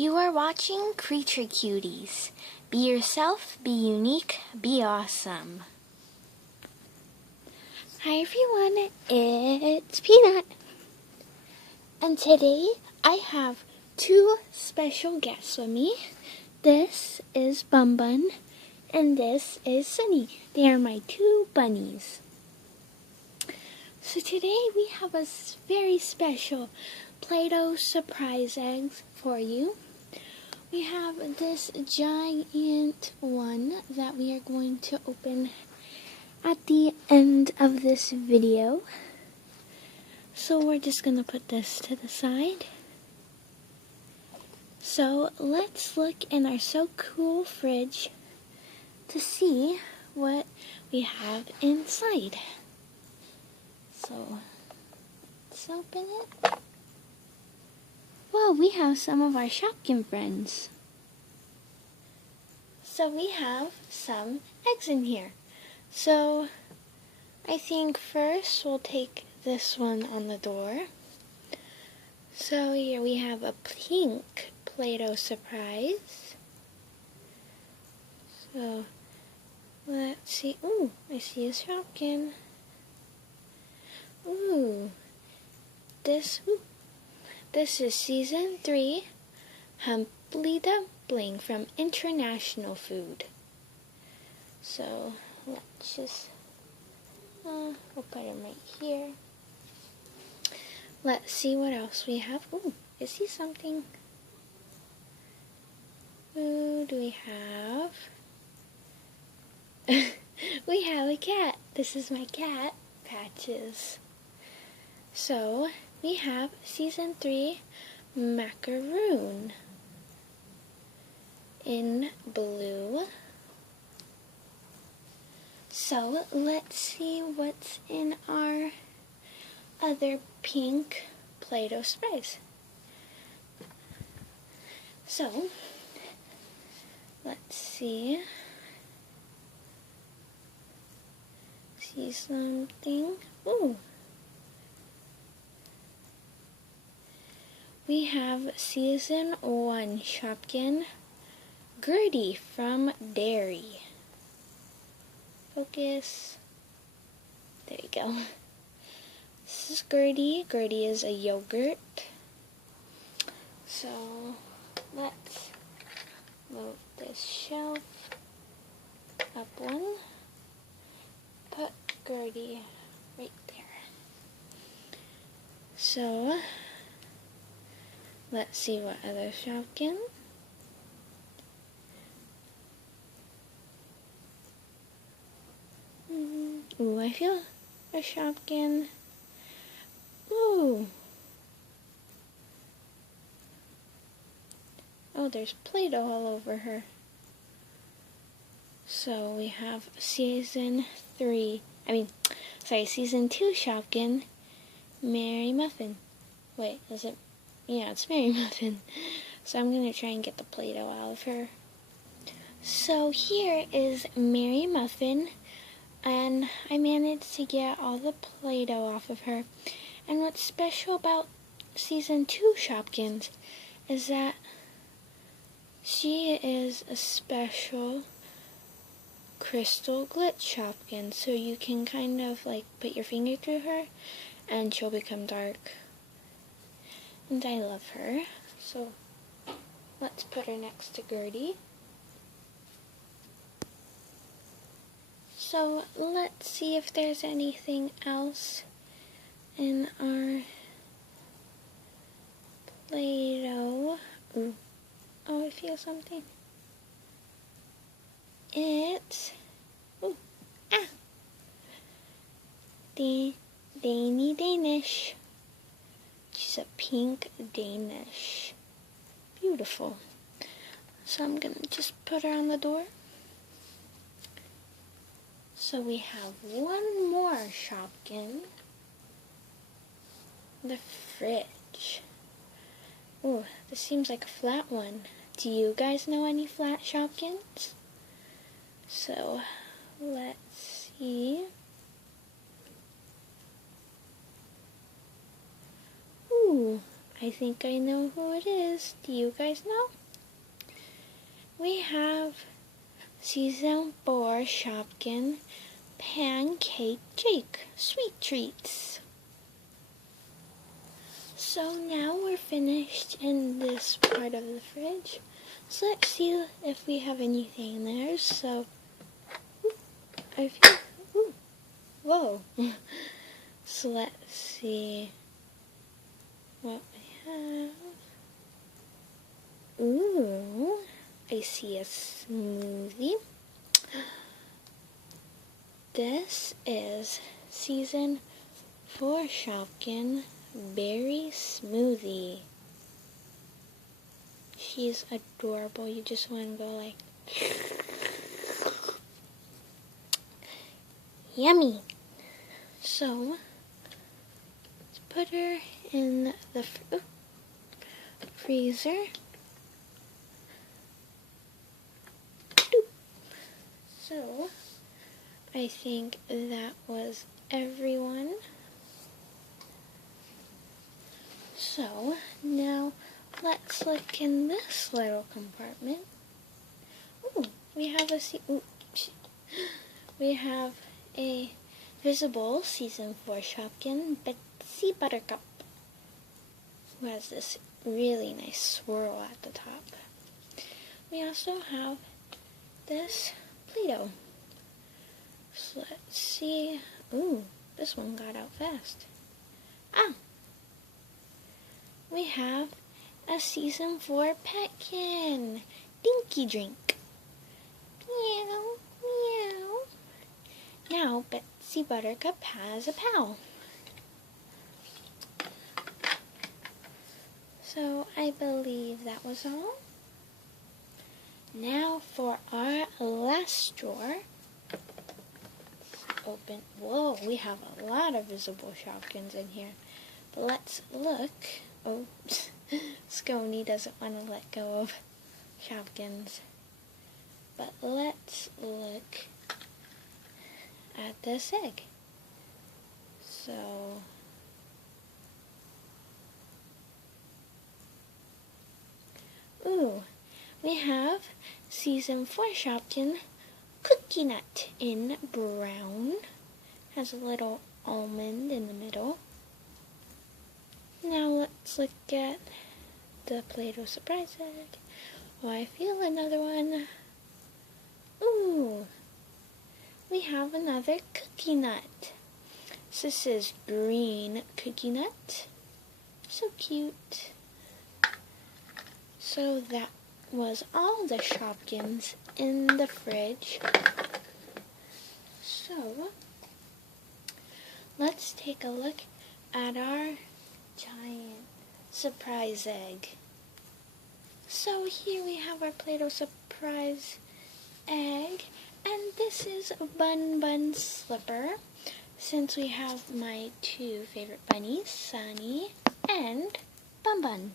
You are watching Creature Cuties. Be yourself, be unique, be awesome. Hi everyone, it's Peanut. And today I have two special guests with me. This is Bun Bun and this is Sunny. They are my two bunnies. So today we have a very special Play-Doh surprise eggs for you. We have this giant one that we are going to open at the end of this video. So we're just going to put this to the side. So let's look in our so cool fridge to see what we have inside. So let's open it. Well, we have some of our Shopkins friends. So we have some eggs in here. So I think first we'll take this one on the door. So here we have a pink Play-Doh surprise. So let's see. Ooh, I see a Shopkins. Ooh, this is Season 3 Humply Dumpling from International Food. So let's just, we'll put him right here. Let's see what else we have. Ooh, is he something? Who do we have? We have a cat. This is my cat, Patches. So we have Season 3 Macaroon in blue. So let's see what's in our other pink Play-Doh surprise. So let's see. See something. Ooh. We have Season 1 Shopkins Gertie from Dairy. Focus. There you go. This is Gertie. Gertie is a yogurt. So let's move this shelf up one. Put Gertie right there. So let's see what other Shopkins. Ooh, I feel a Shopkins. Ooh. Oh, there's Play-Doh all over her. So we have Season 2 Shopkins Mary Muffin. Wait, is it? Yeah, it's Mary Muffin. So I'm going to try and get the Play-Doh out of her. So here is Mary Muffin. And I managed to get all the Play-Doh off of her. And what's special about Season 2 Shopkins is that she is a special crystal glitch Shopkins. So you can kind of like put your finger through her and she'll become dark. And I love her. So let's put her next to Gertie. So let's see if there's anything else in our Play-Doh. Ooh. Oh, I feel something. It's Dani Danish. She's a pink Danish. Beautiful. So I'm gonna just put her on the door. So we have one more Shopkins. The fridge. Ooh, this seems like a flat one. Do you guys know any flat Shopkins? So let's see. Ooh, I think I know who it is. Do you guys know? We have Season 4 Shopkin Pancake Cake Sweet Treats. So now we're finished in this part of the fridge. So let's see if we have anything there. So, I feel, whoa. So let's see what we have. Ooh, I see a smoothie. This is Season 4 Shopkin Berry Smoothie. She's adorable. You just want to go like, yummy. So, let's put her in the freezer. So, I think that was everyone. So, now let's look in this little compartment. Ooh, we have a visible Season 4 Shopkin Betsy Buttercup, who has this really nice swirl at the top. We also have this Playdoh. So let's see. Ooh, this one got out fast. Ah! We have a Season 4 Petkin Dinky Drink. Meow, meow. Now Betsy Buttercup has a pal. So I believe that was all. Now for our last drawer. Open. Whoa, we have a lot of visible Shopkins in here. But let's look. Oh, Scony doesn't want to let go of Shopkins. But let's look at this egg. So, ooh, we have Season 4 Shopkin Cookie Nut in brown. Has a little almond in the middle. Now let's look at the Playdoh surprise egg. Oh, I feel another one. Ooh, we have another cookie nut. So this is green cookie nut. So cute. So that was all the Shopkins in the fridge. So let's take a look at our giant surprise egg. So here we have our Playdoh surprise egg, and this is Bun Bun Slipper, since we have my two favorite bunnies, Sunny and Bun Bun.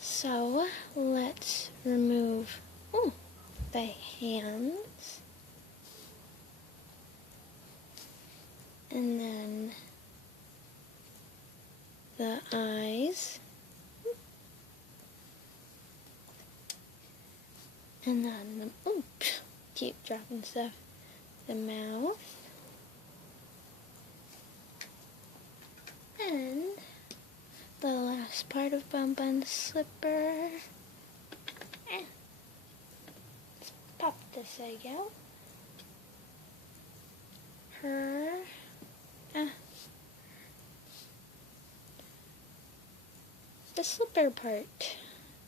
So let's remove the hands, and then the eyes, and then keep dropping stuff, the mouth, and the last part of Bun Bun's slipper. Let's pop this egg out. The slipper part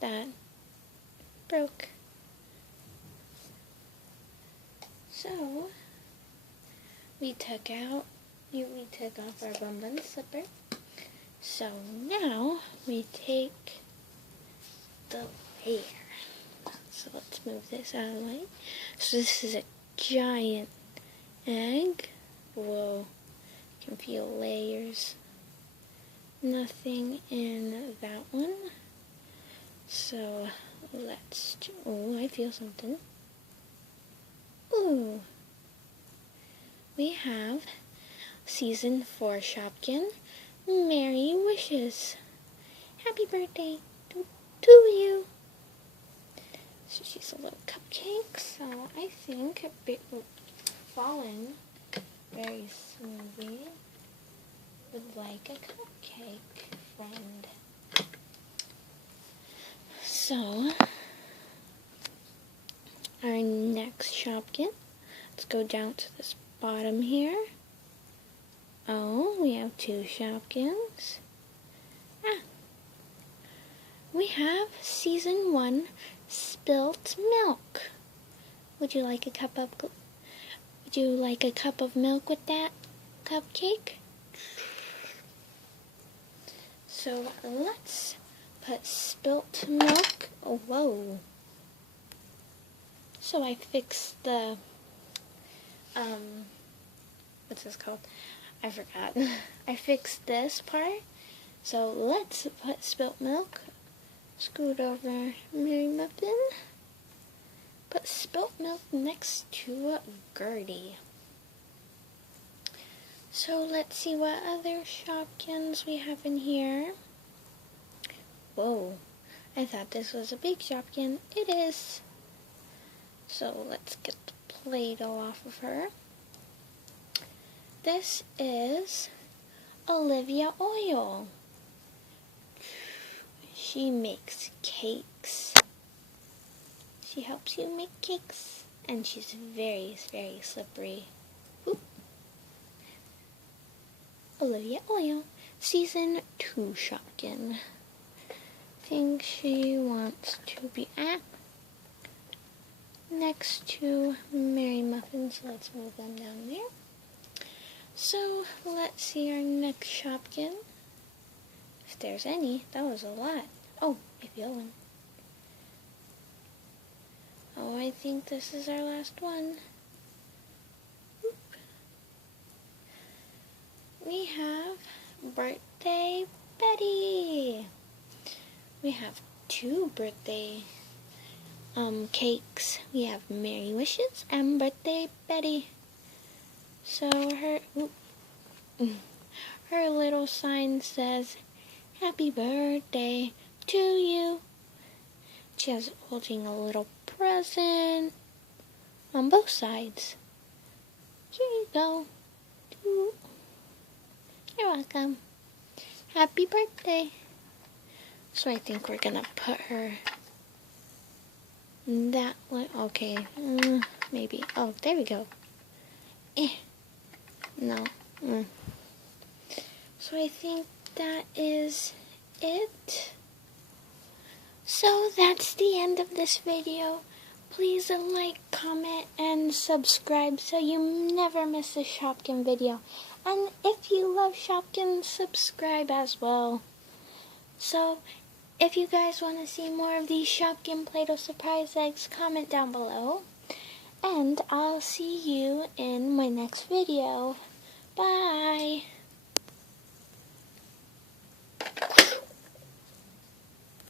that broke. So we took off our Bun Bun slipper. So now we take the layer. So let's move this out of the way. So this is a giant egg. Whoa, you can feel layers. Nothing in that one. So let's, I feel something. Ooh. We have Season 4 Shopkin Merry Wishes Happy birthday to you. So she's a little cupcake, so I think it will falling very smoothly. Would like a cupcake, friend. So, our next Shopkin. Let's go down to this bottom here. Oh, we have 2 Shopkins. We have Season 1 Spilt Milk. Would you like a cup of milk with that cupcake? So let's put spilt milk. Oh, whoa. So I fixed the what's this called? I forgot. I fixed this part. So let's put spilt milk. Scoot over Mary Muffin. Put spilt milk next to Gertie. So let's see what other Shopkins we have in here. Whoa, I thought this was a big Shopkin. It is. So let's get the Play-Doh off of her. This is Olivia Oil. She makes cakes. She helps you make cakes. And she's very, very slippery. Oop. Olivia Oil, Season 2 Shopkin. I think she wants to be next to Mary Muffin, so let's move them down there. So let's see our next Shopkin. If there's any, that was a lot. Oh, a yellow. Oh, I think this is our last one. Oop. We have Birthday Betty. We have 2 birthday cakes. We have Merry Wishes and Birthday Betty. So her little sign says, Happy birthday to you. She has holding a little present on both sides. Here you go. You're welcome. Happy birthday. So I think we're gonna put her that way. Okay, maybe. Oh, there we go. No. So I think that is it. So that's the end of this video. Please like, comment, and subscribe so you never miss a Shopkin video. And if you love Shopkin, subscribe as well. So if you guys want to see more of these Shopkin Play-Doh surprise eggs, comment down below. And I'll see you in my next video. Bye!